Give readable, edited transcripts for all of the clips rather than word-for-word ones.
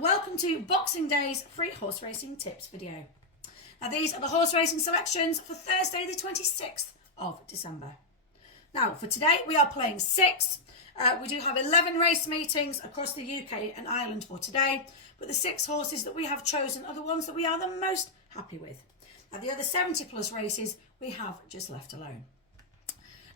welcome to Boxing Day's free horse racing tips video. Now these are the horse racing selections for Thursday the 26th of December. Now for today we are playing 6. We do have 11 race meetings across the UK and Ireland for today, but the 6 horses that we have chosen are the ones that we are the most happy with. Now the other 70 plus races we have just left alone.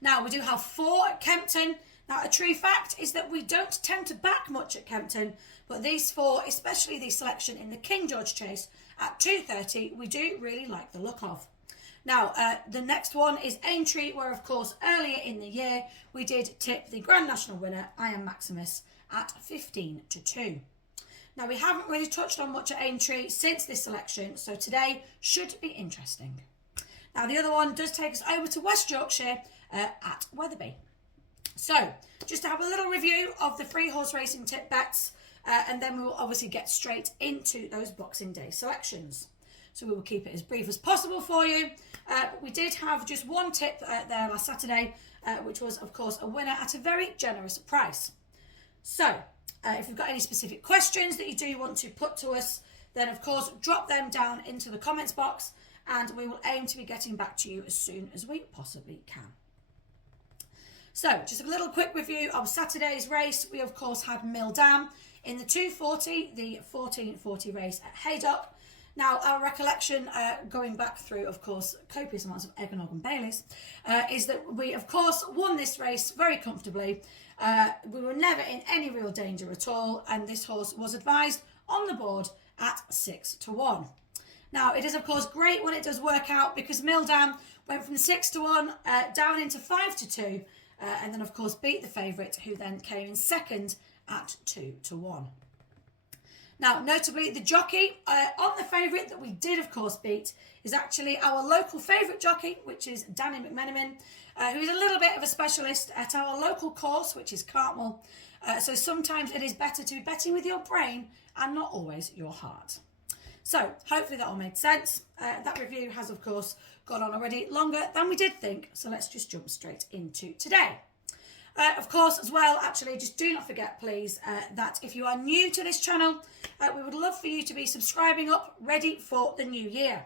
Now we do have 4 at Kempton. Now a true fact is that we don't tend to back much at Kempton, but these 4, especially the selection in the King George Chase at 2:30, we do really like the look of. Now the next one is Aintree, where of course earlier in the year we did tip the Grand National winner, I Am Maximus, at 15-2. Now we haven't really touched on much at Aintree since this selection, so today should be interesting. Now the other one does take us over to West Yorkshire at Wetherby. So, just to have a little review of the free horse racing tip bets, and then we will obviously get straight into those Boxing Day selections. So we will keep it as brief as possible for you. But we did have just one tip there last Saturday, which was, of course, a winner at a very generous price. So, if you've got any specific questions that you do want to put to us, then, of course, drop them down into the comments box, and we will aim to be getting back to you as soon as we possibly can. So, just a little quick review of Saturday's race. We, of course, had Milldam in the 240, the 1440 race at Haydock. Now, our recollection, going back through, of course, copious amounts of Eggnog and Baileys, is that we, of course, won this race very comfortably. We were never in any real danger at all, and this horse was advised on the board at 6-1. Now, it is, of course, great when it does work out, because Milldam went from 6-1 down into 5-2, and then, of course, beat the favourite, who then came in second at 2-1. Now, notably, the jockey on the favourite that we did, of course, beat is actually our local favourite jockey, which is Danny McMenamin, who is a little bit of a specialist at our local course, which is Cartmel. So sometimes it is better to be betting with your brain and not always your heart. So, hopefully that all made sense. That review has, of course, gone on already longer than we did think, so let's just jump straight into today. Of course, as well, actually, just do not forget, please, that if you are new to this channel, we would love for you to be subscribing up, ready for the new year.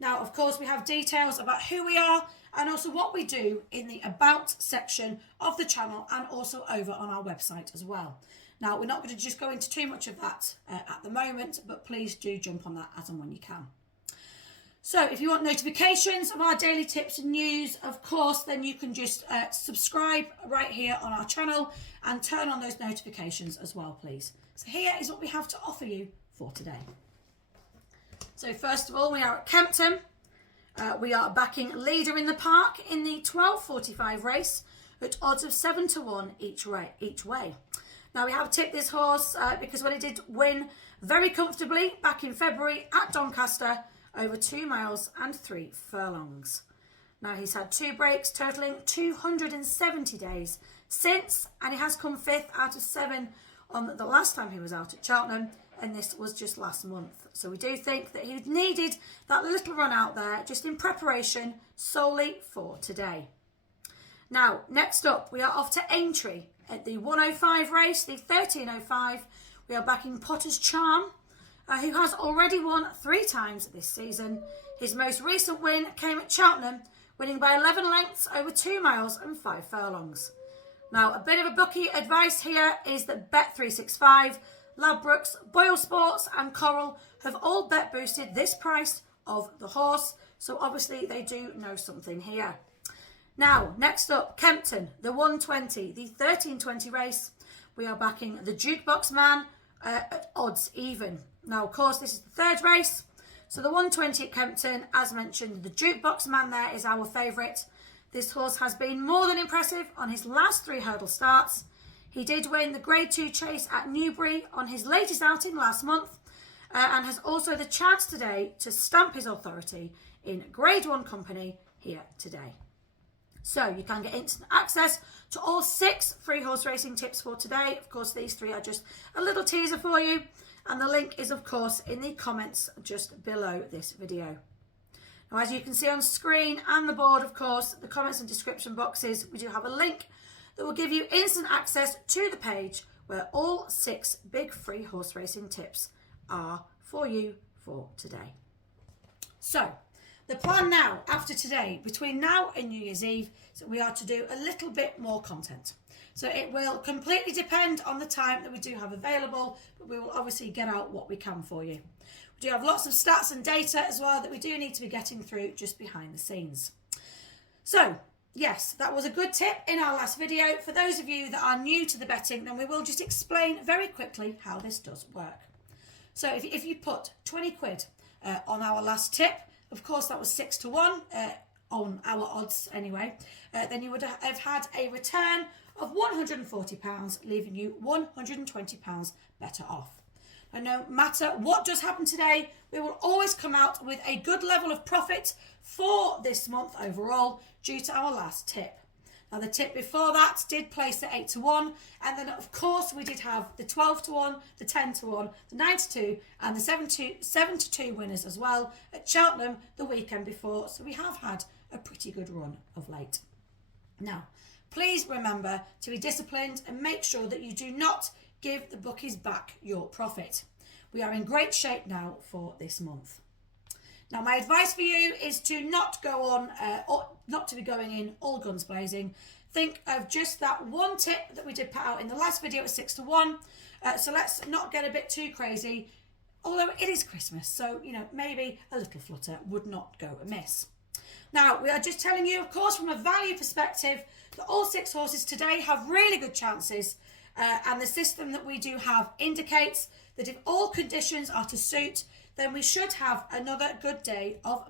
Now, of course, we have details about who we are and also what we do in the About section of the channel, and also over on our website as well. Now, we're not going to just go into too much of that at the moment, but please do jump on that as and when you can. So if you want notifications of our daily tips and news, of course, then you can just subscribe right here on our channel and turn on those notifications as well, please. So here is what we have to offer you for today. So first of all, we are at Kempton. We are backing Leader in the Park in the 12:45 race at odds of 7-1 each way. Now, we have tipped this horse because when it did win very comfortably back in February at Doncaster, over 2 miles and 3 furlongs. Now, he's had 2 breaks totaling 270 days since, and he has come 5th out of 7 on the last time he was out at Cheltenham, and this was just last month. So we do think that he needed that little run out there just in preparation solely for today. Now, next up, we are off to Aintree at the 105 race, the 1305. We are backing Potter's Charm, who has already won 3 times this season. His most recent win came at Cheltenham, winning by 11 lengths over 2 miles and 5 furlongs. Now, a bit of a bookie advice here is that Bet365, Ladbrokes, Boyle Sports and Coral have all bet boosted this price of the horse, so obviously they do know something here. Now, next up, Kempton, the 120, the 1320 race. We are backing the Jukebox Man at odds even. Now, of course, this is the 3rd race. So the 120 at Kempton, as mentioned, the Jukebox Man there is our favourite. This horse has been more than impressive on his last 3 hurdle starts. He did win the Grade 2 chase at Newbury on his latest outing last month, and has also the chance today to stamp his authority in Grade 1 company here today. So you can get instant access to all 6 free horse racing tips for today. Of course, these 3 are just a little teaser for you. And the link is, of course, in the comments just below this video. Now, as you can see on screen and the board, of course, the comments and description boxes, we do have a link that will give you instant access to the page where all 6 big free horse racing tips are for you for today. So, the plan now, after today, between now and New Year's Eve, is that we are to do a little bit more content. So it will completely depend on the time that we do have available, but we will obviously get out what we can for you. We do have lots of stats and data as well that we do need to be getting through just behind the scenes. So, yes, that was a good tip in our last video. For those of you that are new to the betting, then we will just explain very quickly how this does work. So if you put 20 quid on our last tip, of course that was 6 to 1 on our odds anyway, then you would have had a return of £140, leaving you £120 better off. And no matter what does happen today, we will always come out with a good level of profit for this month overall due to our last tip. Now the tip before that did place at 8 to 1, and then of course we did have the 12 to 1, the 10 to 1, the 9 to 2 and the 7 to 2 winners as well at Cheltenham the weekend before, so we have had a pretty good run of late. Now please remember to be disciplined and make sure that you do not give the bookies back your profit. We are in great shape now for this month. Now my advice for you is to not go on, or not to be going in all guns blazing. Think of just that one tip that we did put out in the last video at 6 to 1. So let's not get a bit too crazy, although it is Christmas, so maybe a little flutter would not go amiss. Now we are just telling you, of course, from a value perspective, that all 6 horses today have really good chances, and the system that we do have indicates that if all conditions are to suit, then we should have another good day of